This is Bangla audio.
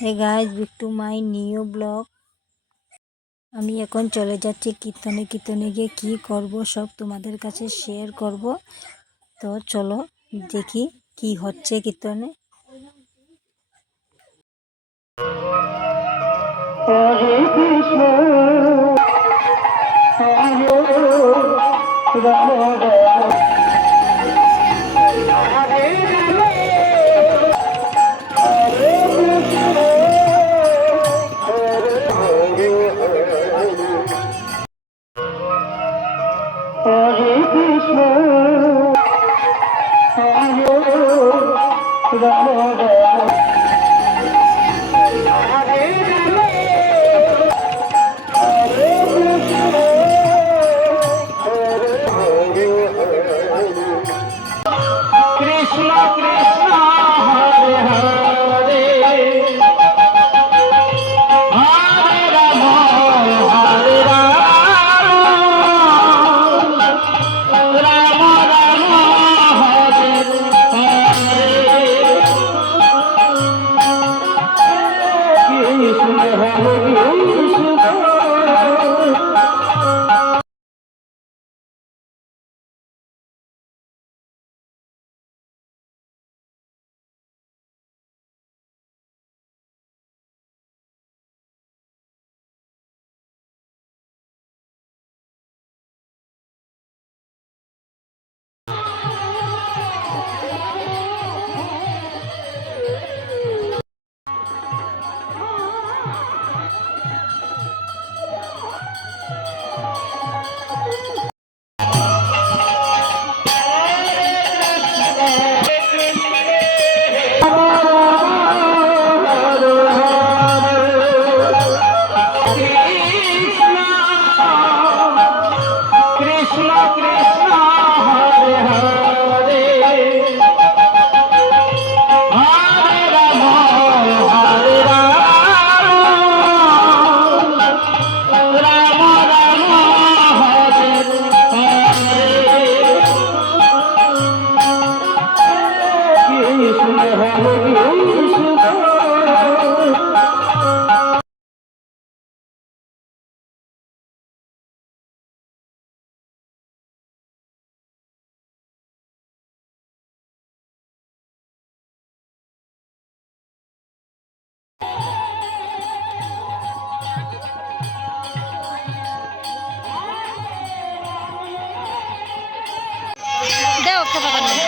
Hey guys back to my new blog আমি এখন চলে যাচ্ছি কীর্তনে। কীর্তনে গিয়ে কী করব, সব তোমাদের কাছে শেয়ার করব। তো চলো দেখি কি হচ্ছে কীর্তনে। কৃষ্ণ হরে কৃষ্ণ হরে রাম Thank you. পাবেন না